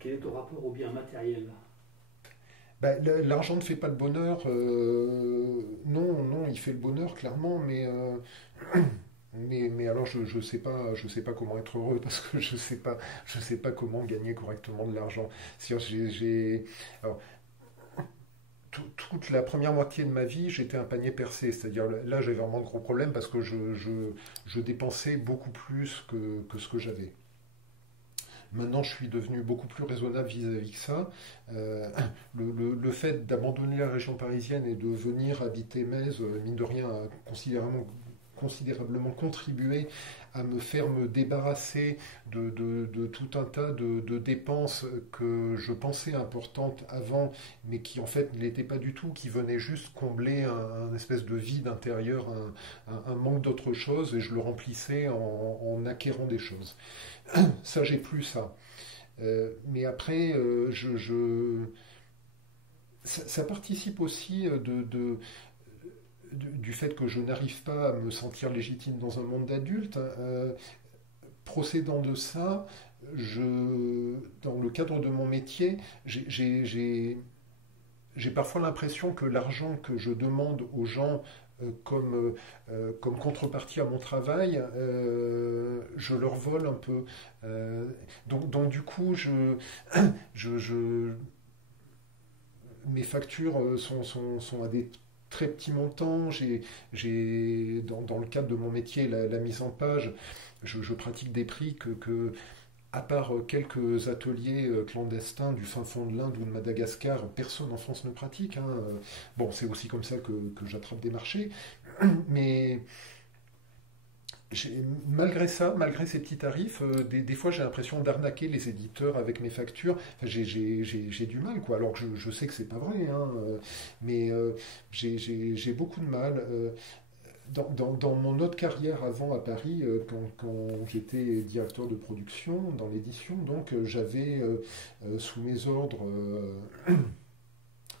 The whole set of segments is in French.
Quel est ton rapport au bien matériel? Ben, l'argent ne fait pas le bonheur. Non, non, il fait le bonheur clairement, mais alors je sais pas comment être heureux parce que je sais pas comment gagner correctement de l'argent. C'est-à-dire, alors, toute la première moitié de ma vie, j'étais un panier percé. C'est-à-dire, là, j'avais vraiment de gros problèmes parce que je dépensais beaucoup plus que ce que j'avais. Maintenant, je suis devenu beaucoup plus raisonnable vis-à-vis de ça. Euh, le fait d'abandonner la région parisienne et de venir habiter Metz, mine de rien, a considérablement contribué à me faire me débarrasser de tout un tas de dépenses que je pensais importantes avant, mais qui en fait ne l'étaient pas du tout, qui venaient juste combler un espèce de vide intérieur, un manque d'autre chose, et je le remplissais en acquérant des choses. Ça, j'ai plus ça. Mais après, ça participe aussi du fait que je n'arrive pas à me sentir légitime dans un monde d'adultes. Procédant de ça, dans le cadre de mon métier, j'ai parfois l'impression que l'argent que je demande aux gens comme contrepartie à mon travail, je leur vole un peu. Euh, donc du coup, je, je- mes factures sont à des très petits montants. Dans le cadre de mon métier, la mise en page, je pratique des prix à part quelques ateliers clandestins du fin fond de l'Inde ou de Madagascar, personne en France ne pratique, hein. Bon, c'est aussi comme ça que j'attrape des marchés. Mais malgré ça, malgré ces petits tarifs, des fois j'ai l'impression d'arnaquer les éditeurs avec mes factures. Enfin, j'ai du mal, quoi. Alors que je sais que c'est pas vrai, hein, mais j'ai beaucoup de mal. Dans mon autre carrière avant à Paris, quand j'étais directeur de production dans l'édition, donc j'avais sous mes ordres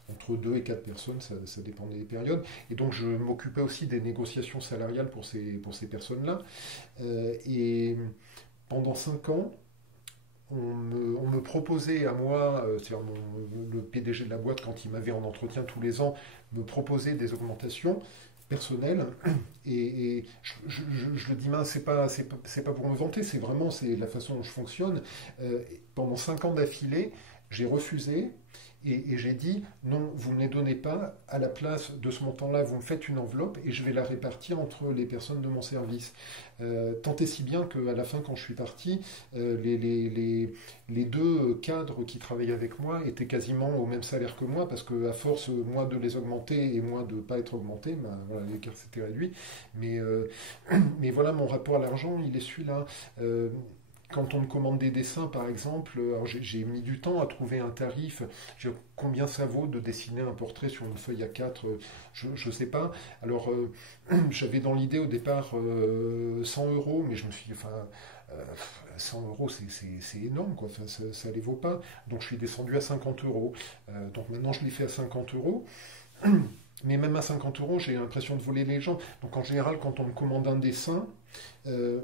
entre 2 et 4 personnes, ça dépendait des périodes, et donc je m'occupais aussi des négociations salariales pour ces personnes-là. Et pendant 5 ans, on me proposait à moi, c'est-à-dire le PDG de la boîte, quand il m'avait en entretien tous les ans, me proposait des augmentations personnelles. Et je le dis, mince, c'est pas pour me vanter, c'est la façon dont je fonctionne. Pendant 5 ans d'affilée, j'ai refusé et j'ai dit non, vous ne me les donnez pas. À la place de ce montant-là, vous me faites une enveloppe et je vais la répartir entre les personnes de mon service. Tant et si bien qu'à la fin, quand je suis parti, les deux cadres qui travaillaient avec moi étaient quasiment au même salaire que moi parce que à force, moi de les augmenter et moi de ne pas être augmenté, ben, voilà, l'écart s'était réduit. Mais, mais voilà, mon rapport à l'argent, il est celui-là. Quand on me commande des dessins, par exemple, alors j'ai mis du temps à trouver un tarif. Combien ça vaut de dessiner un portrait sur une feuille A4, je ne sais pas. Alors, j'avais dans l'idée au départ 100 euros, mais je me suis dit, enfin, euh, 100 euros, c'est énorme, quoi. Enfin, ça les vaut pas. Donc, je suis descendu à 50 euros. Donc, maintenant, je l'ai fait à 50 euros. Mais même à 50 euros, j'ai l'impression de voler les gens. Donc en général, quand on me commande un dessin,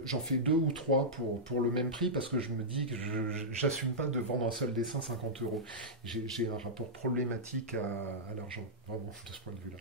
j'en fais deux ou trois pour le même prix parce que je me dis que je n'assume pas de vendre un seul dessin 50 euros. J'ai un rapport problématique à l'argent, vraiment, de ce point de vue-là.